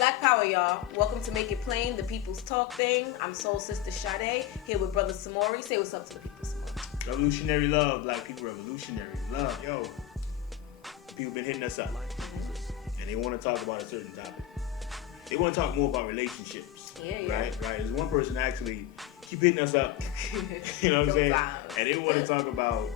Black Power, y'all. Welcome to Make It Plain, the People's Talk thing. I'm Soul Sister Sade, here with Brother Samori. Say what's up to the people, Samori. Revolutionary love, black people, revolutionary love. Yo, people been hitting us up, and they want to talk about a certain topic. They want to talk more about relationships. Yeah. Right. There's one person actually keep hitting us up. You know what I'm saying? And they want to talk about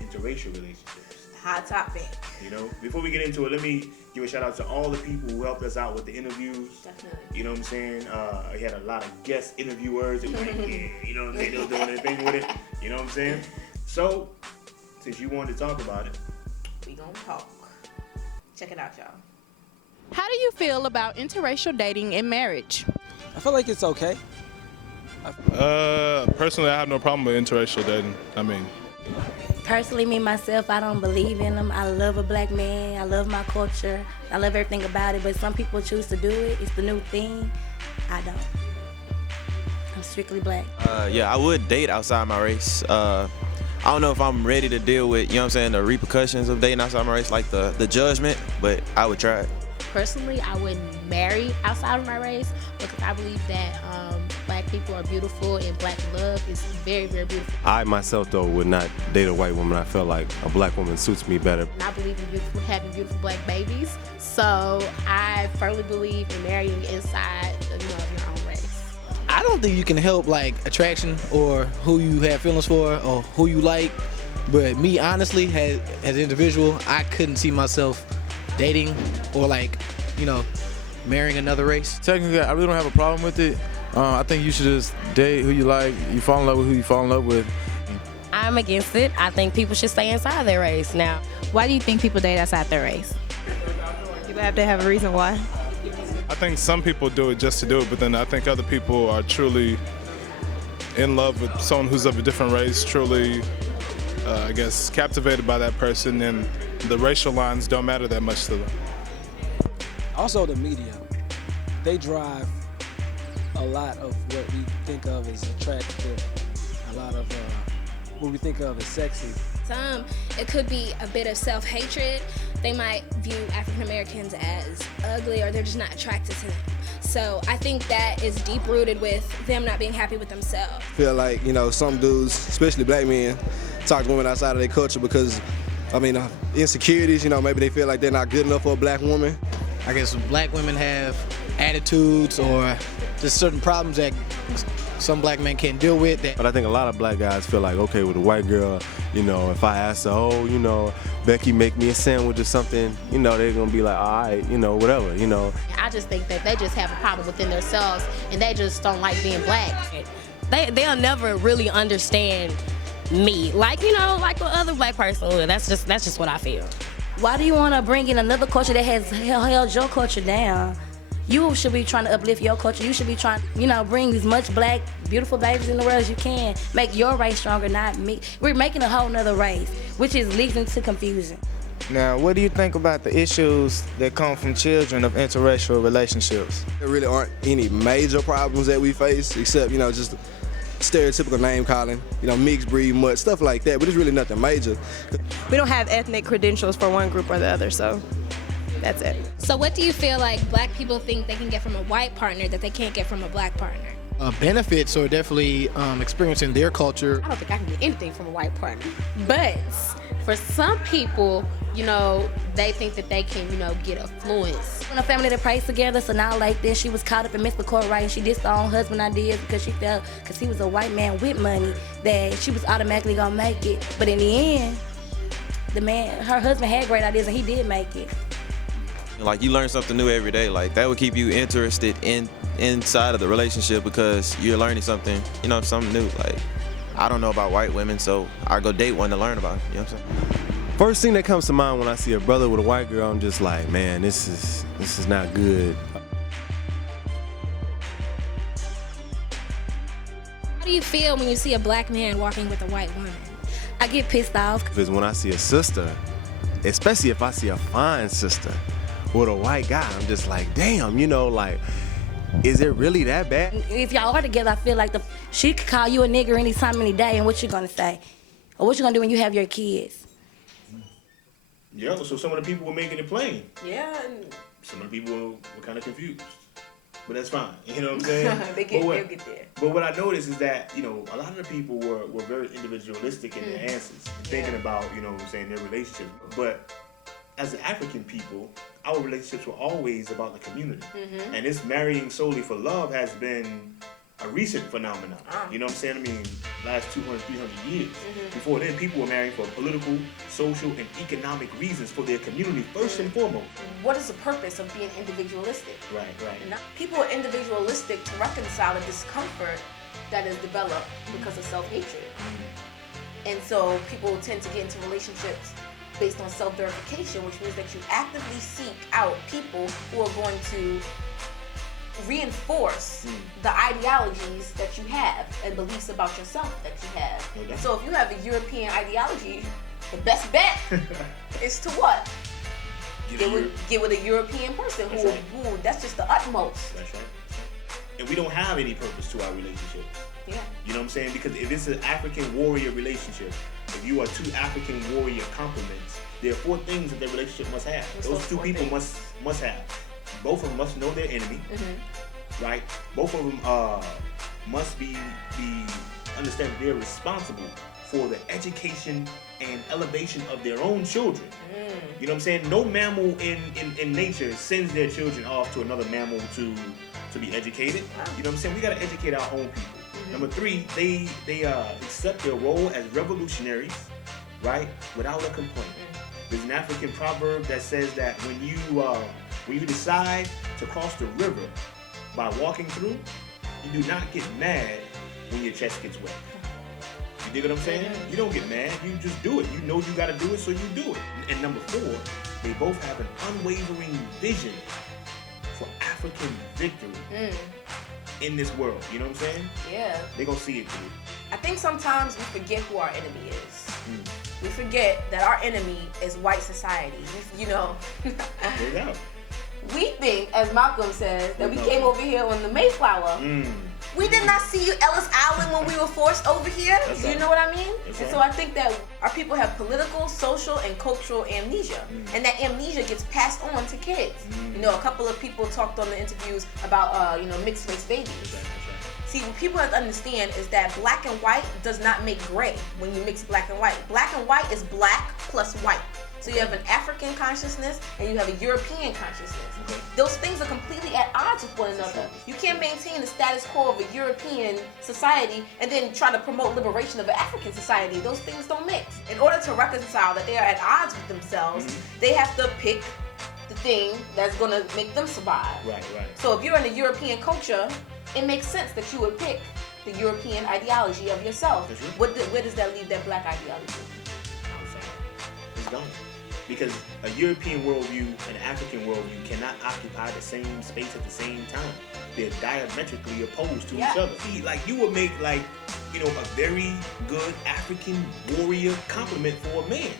interracial relationships. Hot topic. You know, before we get into it, let me give a shout out to all the people who helped us out with the interviews. Definitely. You know what I'm saying? We had a lot of guest interviewers that were like, yeah, you know what I'm saying? They were doing their thing with it. You know what I'm saying? So, since you wanted to talk about it, we gonna talk. Check it out, y'all. How do you feel about interracial dating and marriage? I feel like it's okay. Personally, I have no problem with interracial dating. Personally, me, myself, I don't believe in them. I love a black man. I love my culture. I love everything about it. But some people choose to do it. It's the new thing. I don't. I'm strictly black. Yeah, I would date outside my race. I don't know if I'm ready to deal with, you know what I'm saying, the repercussions of dating outside my race, like the judgment, but I would try it. Personally, I wouldn't marry outside of my race because I believe that black people are beautiful and black love is very, very beautiful. I myself, though, would not date a white woman. I feel like a black woman suits me better. And I believe in having beautiful black babies, so I firmly believe in marrying inside of your own race. I don't think you can help like attraction or who you have feelings for or who you like. But me, honestly, as an individual, I couldn't see myself dating or marrying another race. Technically, I really don't have a problem with it. I think you should just date who you like. You fall in love with who you fall in love with. I'm against it. I think people should stay inside their race now. Why do you think people date outside their race? People have to have a reason why. I think some people do it just to do it, but then I think other people are truly in love with someone who's of a different race, truly, captivated by that person, and the racial lines don't matter that much to them. Also, the media, they drive a lot of what we think of as attractive, a lot of what we think of as sexy. Some, it could be a bit of self-hatred. They might view African Americans as ugly or they're just not attracted to them. So I think that is deep-rooted with them not being happy with themselves. I feel like, some dudes, especially black men, talk to women outside of their culture because, insecurities, maybe they feel like they're not good enough for a black woman. I guess black women have attitudes or just certain problems that some black men can't deal with. But I think a lot of black guys feel like, okay, with a white girl, if I ask her, Becky, make me a sandwich or something, they're going to be like, all right, whatever, I just think that they just have a problem within themselves and they just don't like being black. They'll never really understand me, like what other black person would. That's just what I feel. Why do you want to bring in another culture that has held your culture down? You should be trying to uplift your culture. You should be trying, bring as much black, beautiful babies in the world as you can. Make your race stronger, not me. We're making a whole nother race, which is leading to confusion. Now, what do you think about the issues that come from children of interracial relationships? There really aren't any major problems that we face, except, just stereotypical name calling, mixed breed, mud, stuff like that, but it's really nothing major. We don't have ethnic credentials for one group or the other, so that's it. So what do you feel like black people think they can get from a white partner that they can't get from a black partner? Benefits are definitely experiencing their culture. I don't think I can get anything from a white partner. But for some people, they think that they can, get affluence. When a family that prays together, so now like this, she was caught up in Mr. Court right, and she dissed her own husband ideas because she felt, because he was a white man with money, that she was automatically gonna make it. But in the end, her husband had great ideas and he did make it. Like, you learn something new every day. Like, that would keep you interested inside of the relationship because you're learning something, something new. Like, I don't know about white women, so I go date one to learn about it. You know what I'm saying? First thing that comes to mind when I see a brother with a white girl, I'm just like, man, this is not good. How do you feel when you see a black man walking with a white woman? I get pissed off. Because when I see a sister, especially if I see a fine sister with a white guy, I'm just like, damn, is it really that bad? If y'all are together, I feel like she could call you a nigger anytime, any day, and what you gonna say? Or what you gonna do when you have your kids? Yeah, so some of the people were making it plain. Yeah, and some of the people were kind of confused. But that's fine. You know what I'm saying? They'll get there. But what I noticed is that, you know, a lot of the people were very individualistic in their answers and thinking about, you know what I'm saying, their relationships. But as an African people, our relationships were always about the community. And this marrying solely for love has been a recent phenomenon. You know what I'm saying? I mean, last 200, 300 years. Before then, people were marrying for political, social, and economic reasons for their community, first and foremost. What is the purpose of being individualistic? Right. People are individualistic to reconcile the discomfort that is developed because of self-hatred. And so people tend to get into relationships based on self-verification, which means that you actively seek out people who are going to reinforce the ideologies that you have and beliefs about yourself that you have. And so if you have a European ideology, the best bet is to what? Get with a European person who that's just the utmost. That's right. And we don't have any purpose to our relationship. Yeah. You know what I'm saying? Because if it's an African warrior relationship, if you are two African warrior complements, there are 4 things that their relationship must have. Those two people must have. Both of them must know their enemy, right? Both of them must be understand they're responsible for the education and elevation of their own children. You know what I'm saying? No mammal in nature sends their children off to another mammal to be educated. You know what I'm saying? We gotta educate our own people. Number 3, they accept their role as revolutionaries, right? Without a complaint. There's an African proverb that says that when you decide to cross the river by walking through, you do not get mad when your chest gets wet. You dig what I'm saying? You don't get mad, you just do it. You know you gotta do it, so you do it. And number 4, they both have an unwavering vision for African victory in this world. You know what I'm saying? Yeah. They gonna see it through. I think sometimes we forget who our enemy is. We forget that our enemy is white society. You know. We think, as Malcolm says, that we came over here on the Mayflower. We did not see you Ellis Island when we were forced over here. You know what I mean? So I think that our people have political, social, and cultural amnesia. And that amnesia gets passed on to kids. You know, a couple of people talked on the interviews about, mixed race babies. See, what people have to understand is that black and white does not make gray when you mix black and white. Black and white is black plus white. So you have an African consciousness and you have a European consciousness. Those things are completely at odds with one another. You can't maintain the status quo of a European society and then try to promote liberation of an African society. Those things don't mix. In order to reconcile that they are at odds with themselves, they have to pick the thing that's going to make them survive. Right. So if you're in a European culture, it makes sense that you would pick the European ideology of yourself. Where does that leave that black ideology? It's gone. Because a European worldview and an African worldview cannot occupy the same space at the same time. They're diametrically opposed to each other. See, like you would make a very good African warrior compliment for a man,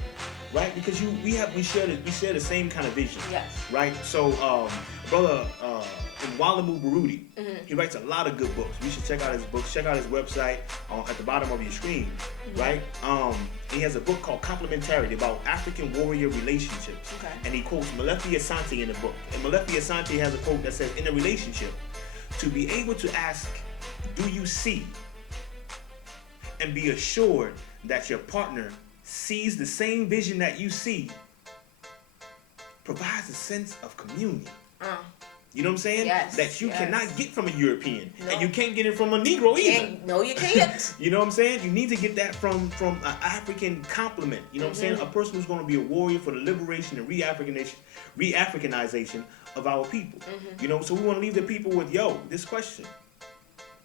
right? Because we share the same kind of vision, right? So, brother Mwalimu Baruti, he writes a lot of good books. You should check out his books. Check out his website at the bottom of your screen, right? He has a book called Complementarity about African warrior relationships. And he quotes Malefi Asante in the book. And Malefi Asante has a quote that says, in a relationship, to be able to ask, do you see? And be assured that your partner sees the same vision that you see provides a sense of communion. You know what I'm saying? That you cannot get from a European. No. And you can't get it from a Negro either. No, you can't. You know what I'm saying? You need to get that from an African complement. You know what I'm saying? A person who's going to be a warrior for the liberation and re-Africanization of our people. You know, so we want to leave the people with, this question.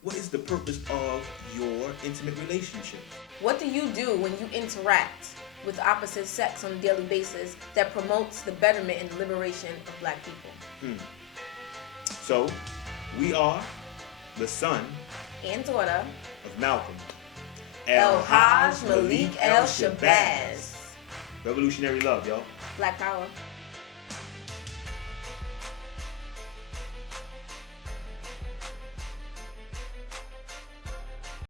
What is the purpose of your intimate relationship? What do you do when you interact with the opposite sex on a daily basis that promotes the betterment and liberation of black people? So, we are the son and daughter of Malcolm El-Haj Malik El-Shabazz. Revolutionary love, y'all. Black power.